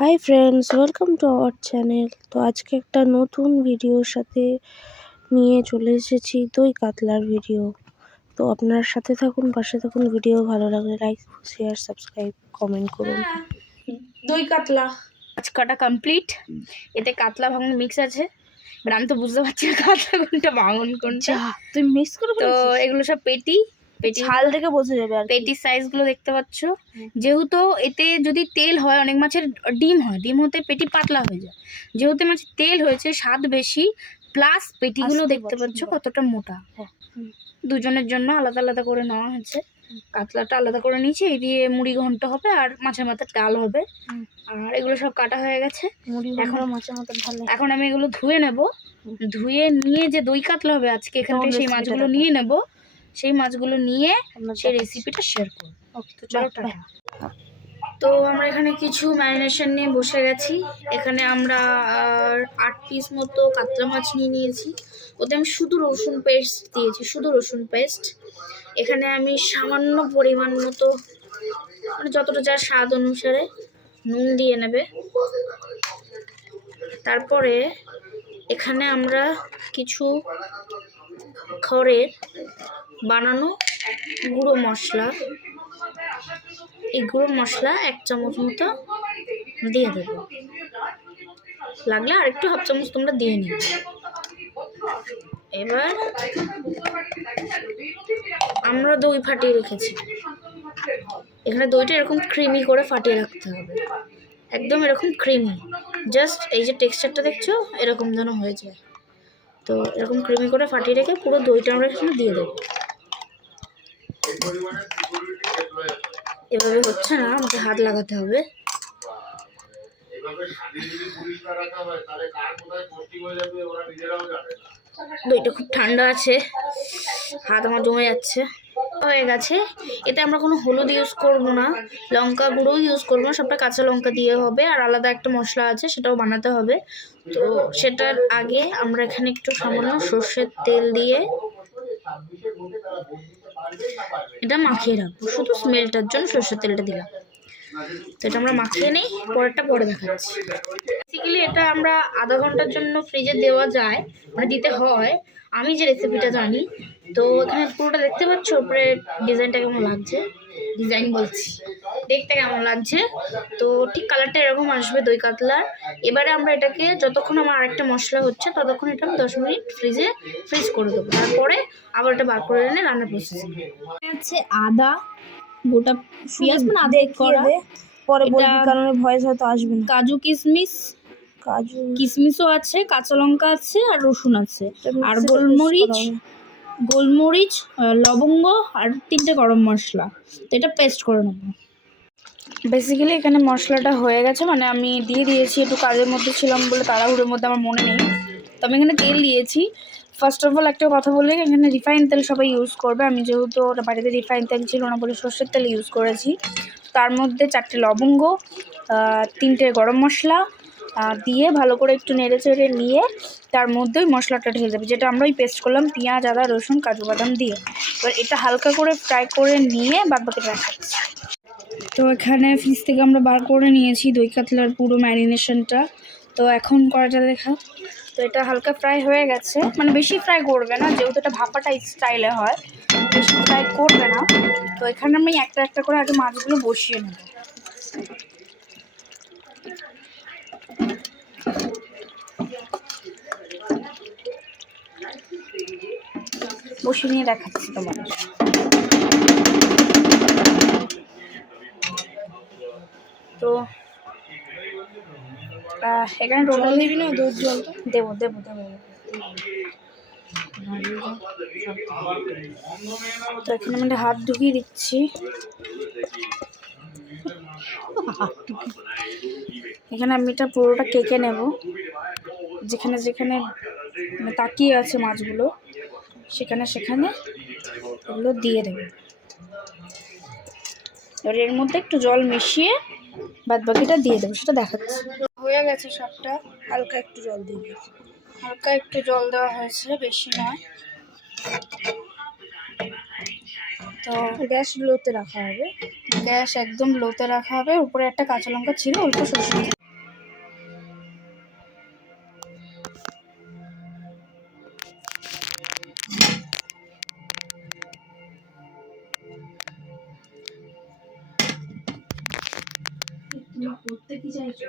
Hi friends, welcome to our channel. তো আজকে একটা নতুন ভিডিওর সাথে নিয়ে চলে এসেছি দই কাতলার ভিডিও। তো আপনার সাথে থাকুন, পাশে থাকুন। ভিডিও ভালো লাগলে লাইক, শেয়ার, সাবস্ক্রাইব, কমেন্ট করুন। দই কাতলা আজ কাটা কমপ্লিট। এতে কাতলা ভাঙন মিক্স আছে, এবার আমি তো বুঝতে পারছি না কাতলা কোনটা ভাঙন কোনটা। তুই মিক্স করে তো এগুলো সব পেটি ঝাল দেখে বোঝা যাবে আর পেটির সাইজগুলো দেখতে পাচ্ছ। যেহেতু এতে যদি তেল হয়, অনেক মাছের ডিম হয়, ডিম হতে পেটি পাতলা হয়ে যায়। যেহেতু মাছের তেল হয়েছে, স্বাদ বেশি, প্লাস পেটিগুলো দেখতে পাচ্ছ কতটা মোটা। দুজনের জন্য আলাদা আলাদা করে নেওয়া হয়েছে। কাতলাটা আলাদা করে নিয়েছি, এই দিয়ে মুড়ি ঘন্ট হবে আর মাছের মাথার ডাল হবে। আর এগুলো সব কাটা হয়ে গেছে। এখন আমি এগুলো ধুয়ে নেব। ধুয়ে নিয়ে যে দই কাতলা হবে আজকে, এখান থেকে সেই মাছগুলো নিয়ে নেব। সেই মাছগুলো নিয়ে সেই রেসিপিটা শেয়ার করব। তো চলো টাটা। তো আমরা এখানে কিছু ম্যারিনেশন নিয়ে বসে গেছি। এখানে আমরা 8 পিস মতো কাতলা মাছ নিয়ে নিয়েছি। ওতে আমি শুধু রসুন পেস্ট দিয়েছি, শুধু রসুন পেস্ট। এখানে আমি সামান্য পরিমাণ মতো, মানে যতটা যার স্বাদ অনুসারে নুন দিয়ে নেবে। তারপরে এখানে আমরা কিছু খড়ের বানানো গুঁড়ো মশলা, এই গুঁড়ো মশলা 1 চামচ মতো দিয়ে দেব। লাগলে আরেকটু হাফ চামচ তোমরা দিয়ে নিবে। এবার আমরা দই ফাটিয়ে রেখেছি। এখানে দইটা এরকম ক্রিমি করে ফাটিয়ে রাখতে হবে, একদম এরকম ক্রিমি। জাস্ট এই যে টেক্সচারটা দেখছো, এরকম যেন হয়ে যায়। তো এরকম ক্রিমি করে ফাটিয়ে রেখে পুরো দইটা আমরা এখানে দিয়ে দেবো। এভাবে হচ্ছে না, আমাকে হাত লাগাতে হবে। দইটা খুব ঠান্ডা আছে, হাত আমার জমে যাচ্ছে। হয়ে গেছে। এতে আমরা কোনো হলুদ ইউজ করবো না, লঙ্কা গুঁড়ো ইউজ করবো না, সবটা কাঁচা লঙ্কা দিয়ে হবে। আর আলাদা একটা মশলা আছে, সেটাও বানাতে হবে। তো সেটার আগে আমরা এখানে একটু সামান্য সর্ষের তেল দিয়ে এটা মাখিয়ে রাখবো। শুধু স্মেলটার জন্য সর্ষের তেলটা দিলাম। তো এটা আমরা মাখিয়ে নেই, পরেরটা পরে দেখাচ্ছি। বেসিক্যালি এটা আমরা আধা ঘন্টার জন্য ফ্রিজে দেওয়া যায়, মানে দিতে হয়, আমি যে রেসিপিটা জানি। তো এখানে পুরোটা দেখতে পাচ্ছ, উপরে ডিজাইনটা কেমন লাগছে, ডিজাইন বলছি, দেখতে কেমন লাগছে। তো ঠিক কালারটা এরকম আসবে দই কাতলার। এবারে আমরা এটাকে, যতক্ষণ আমার আরেকটা মশলা হচ্ছে, ততক্ষণ এটা আমি 10 মিনিট ফ্রিজ করে দেবো। তারপরে আবার এটা বার করে এনে রান্নার প্রসেস আছে। আদা, গোটা পেঁয়াজ, মানে আদা করা, পরে বলবি কারণে ভয়েস হয়তো আসবে না। কাজু কিশমিশও আছে, কাঁচা লঙ্কা আছে, আর রসুন আছে, আর গোলমরিচ, লবঙ্গ, আর 3টে গরম মশলা। তো এটা পেস্ট করে নেব। বেসিক্যালি এখানে মশলাটা হয়ে গেছে, মানে আমি দিয়ে দিয়েছি। একটু কাজের মধ্যে ছিলাম বলে তাড়াহুড়োর মধ্যে আমার মনে নেই। তো আমি এখানে তেল দিয়েছি। ফার্স্ট অফ অল একটা কথা বলে, এখানে রিফাইন তেল সবাই ইউজ করবে। আমি যেহেতু ওটা বাড়িতে রিফাইন তেল ছিল না বলে সর্ষের তেল ইউজ করেছি। তার মধ্যে 4টে লবঙ্গ, 3টে গরম মশলা দিয়ে ভালো করে একটু নেড়ে চেড়ে নিয়ে তার মধ্যে ওই মশলাটা ঢেলে দেবে, যেটা আমরা ওই পেস্ট করলাম পেঁয়াজ, আদা, রসুন, কাজু বাদাম দিয়ে। এবার এটা হালকা করে ফ্রাই করে নিয়ে বাদবাকিটা রাখাচ্ছি। তো এখানে ফ্রিজ থেকে আমরা বার করে নিয়েছি দই কাতলার পুরো ম্যারিনেশনটা। তো এখন কড়াইটা দেখা। তো এটা হালকা ফ্রাই হয়ে গেছে, মানে বেশি ফ্রাই করবে না, যেহেতু এটা ভাপাটা স্টাইলে হয়, বেশি ফ্রাই করবে না। তো এখানে আমি একটা একটা করে আগে মাছগুলো বসিয়ে নেব। বসিয়ে নিয়ে দেখাচ্ছি তোমাদের। তো এখানে টোটাল দিবি না, দুধ জল দেবো। তো এখানে আমি হাত ঢুকিয়ে দিচ্ছি। এখানে আমি এটা পুরোটা কেকে নেব, যেখানে যেখানে তাকিয়ে আছে মাছগুলো, সেখানে এগুলো দিয়ে দেবো। এবার এর মধ্যে একটু জল মিশিয়ে বাদবাকিটা দিয়ে দেবো, সেটা দেখাচ্ছি। হয়ে গেছে সবটা, হালকা একটু জল দেওয়া হয়েছে, বেশি নয়। তো গ্যাস লোতে রাখা হবে, গ্যাস একদম লোতে রাখা হবে। উপরে একটা কাঁচা লঙ্কা ছিল, অল্প সরষে করতে কি চাইছো?